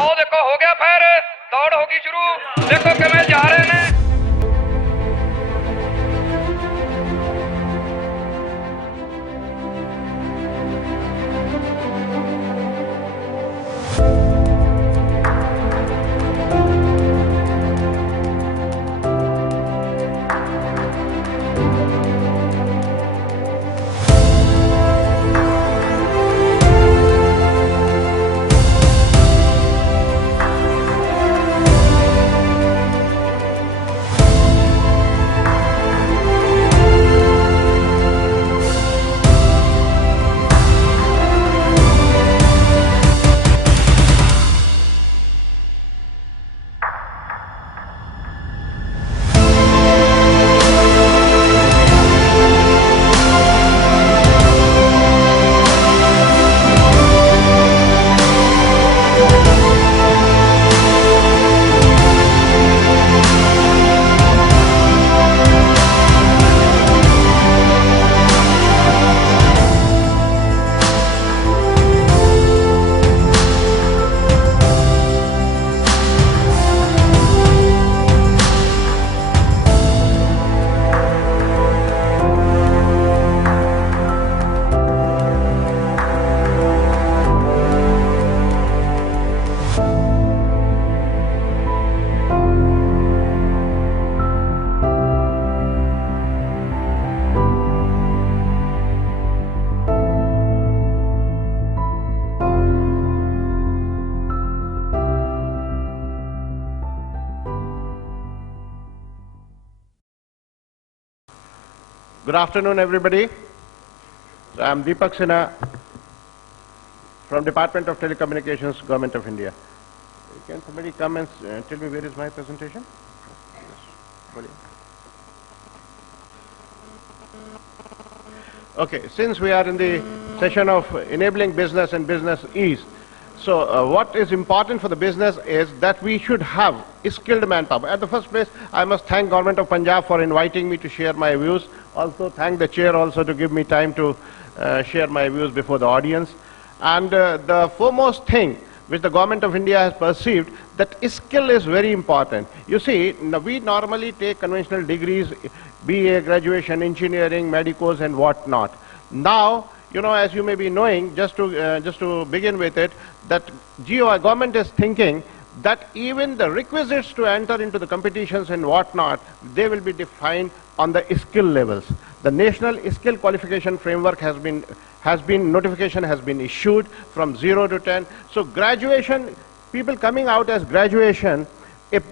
ओ देखो हो गया फिर दौड़ होगी शुरू देखो किवें जा रहे हैं Good afternoon, everybody. I'm Deepak Sinha from Department of Telecommunications, Government of India. Can somebody come and tell me where is my presentation? Yes. Okay, since we are in the session of enabling business and business ease, so what is important for the business is that we should have skilled manpower. At the first place, I must thank Government of Punjab for inviting me to share my views. Also thank the chair also to give me time to share my views before the audience. And the foremost thing which the Government of India has perceived, that skill is very important. You see, we normally take conventional degrees, BA, graduation, engineering, medicals and whatnot. Now, you know, as you may be knowing, just to begin with it, that GOI government is thinking that even the requisites to enter into the competitions and whatnot, they will be defined on the skill levels. The National Skill Qualification Framework notification has been issued from 0 to 10. So graduation, people coming out as graduation, if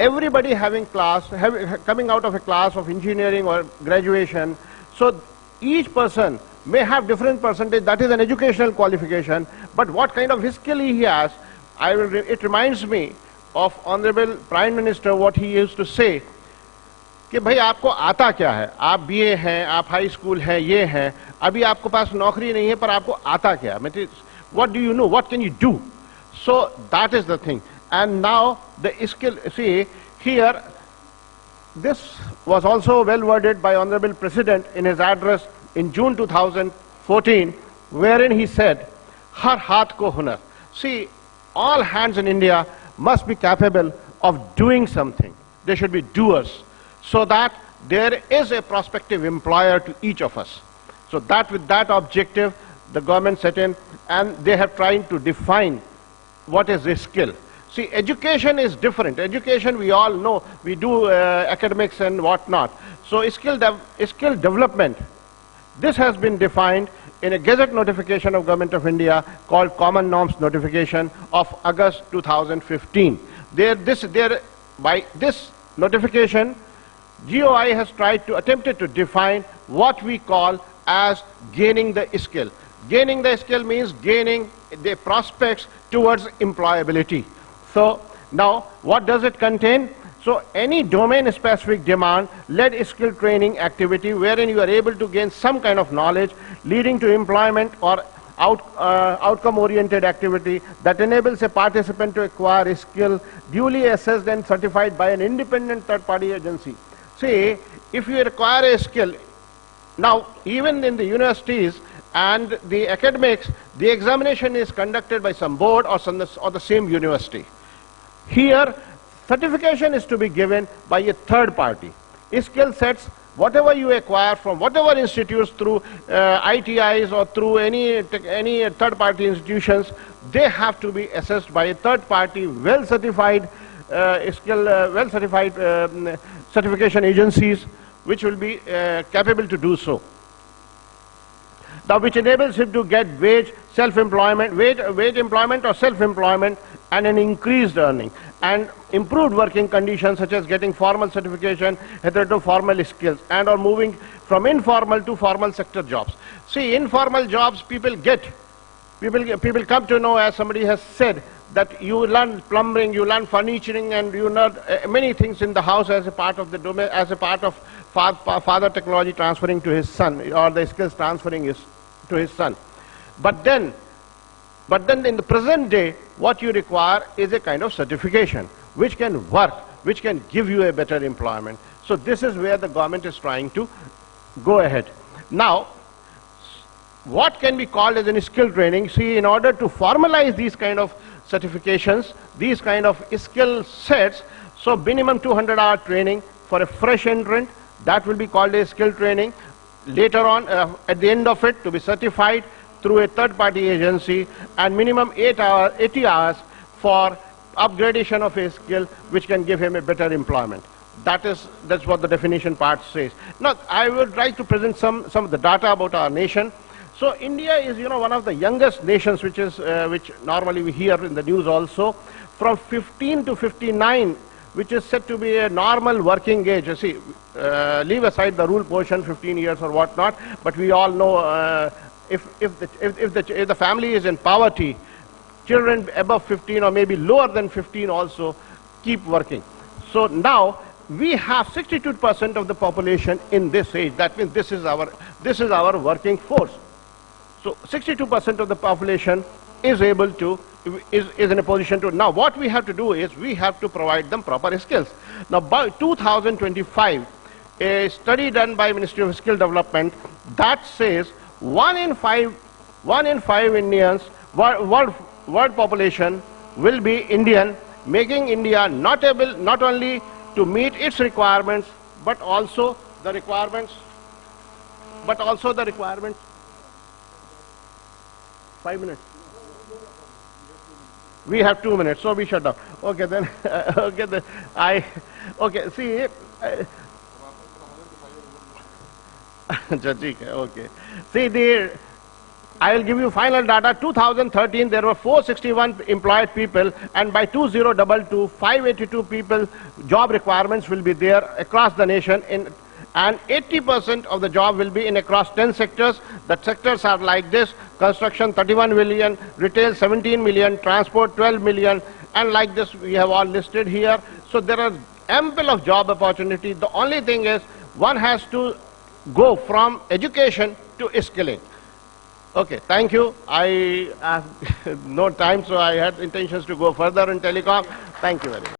everybody having coming out of a class of engineering or graduation, so each person may have different percentage, that is an educational qualification, but what kind of skill he has, it reminds me of Honorable Prime Minister, what he used to say, कि भाई आपको आता क्या है, आप BA हैं, आप high school हैं, ये हैं, अभी आपको पास नौकरी नहीं है, पर आपको आता क्या, what do you know, what can you do? So that is the thing. And now the skill, see here, this was also well worded by Honorable President in his address in June 2014, wherein he said, Har haath ko hunar. See, all hands in India must be capable of doing something. They should be doers, so that there is a prospective employer to each of us. So that with that objective, the government set in, and they have tried to define what is a skill. See, education is different. Education, we all know, we do academics and whatnot. So skill development, this has been defined in a Gazette notification of Government of India called Common Norms Notification of August 2015. By this notification, GOI has attempted to define what we call as gaining the skill. Gaining the skill means gaining the prospects towards employability. So now, what does it contain? So any domain-specific demand-led skill training activity wherein you are able to gain some kind of knowledge leading to employment or outcome-oriented activity that enables a participant to acquire a skill duly assessed and certified by an independent third-party agency. See, if you acquire a skill, now even in the universities, And the academics, the examination is conducted by some board or the same university. Here, certification is to be given by a third party. Skill sets, whatever you acquire from whatever institutes through ITIs or through any third party institutions, they have to be assessed by a third party, well certified certification agencies, which will be capable to do so. Now, which enables him to get wage employment or self-employment, and an increased earning and improved working conditions, such as getting formal certification, hitherto formal skills, and or moving from informal to formal sector jobs. See, informal jobs people come to know, as somebody has said, that you learn plumbing, you learn furnituring, and you learn many things in the house as a part of father technology transferring to his son, or the skills transferring to his son. But then in the present day, what you require is a kind of certification which can work, which can give you a better employment. So this is where the government is trying to go ahead. Now, what can be called as a skill training? See, in order to formalize these kind of certifications, these kind of skill sets, so minimum 200-hour training for a fresh entrant, that will be called a skill training. Later on, at the end of it, to be certified through a third-party agency, and minimum 80 hours for upgradation of a skill which can give him a better employment. That's what the definition part says. Now, I would like to present some of the data about our nation. So India is, one of the youngest nations, which normally we hear in the news also. From 15 to 59, which is said to be a normal working age. You see, leave aside the rule portion, 15 years or whatnot, but we all know if the family is in poverty, children above 15 or maybe lower than 15 also keep working. So now we have 62% of the population in this age. That means this is our working force. So 62% of the population is able to, is in a position to. Now what we have to do is we have to provide them proper skills. Now by 2025, a study done by Ministry of Skill Development that says 1 in 5 Indians, world population will be Indian, making India not only to meet its requirements, but also the requirements. 5 minutes. We have 2 minutes, so we shut down. Okay, then. See. Okay. See, I will give you final data. 2013, there were 461 employed people, and by 2022, 582 people, job requirements will be there across the nation, and 80% of the job will be in across 10 sectors. The sectors are like this: construction 31 million, retail 17 million, transport 12 million, and like this we have all listed here. So there are ample of job opportunity. The only thing is one has to go from education to skilling. Okay, thank you. I have no time, so I had intentions to go further in telecom. Thank you very much.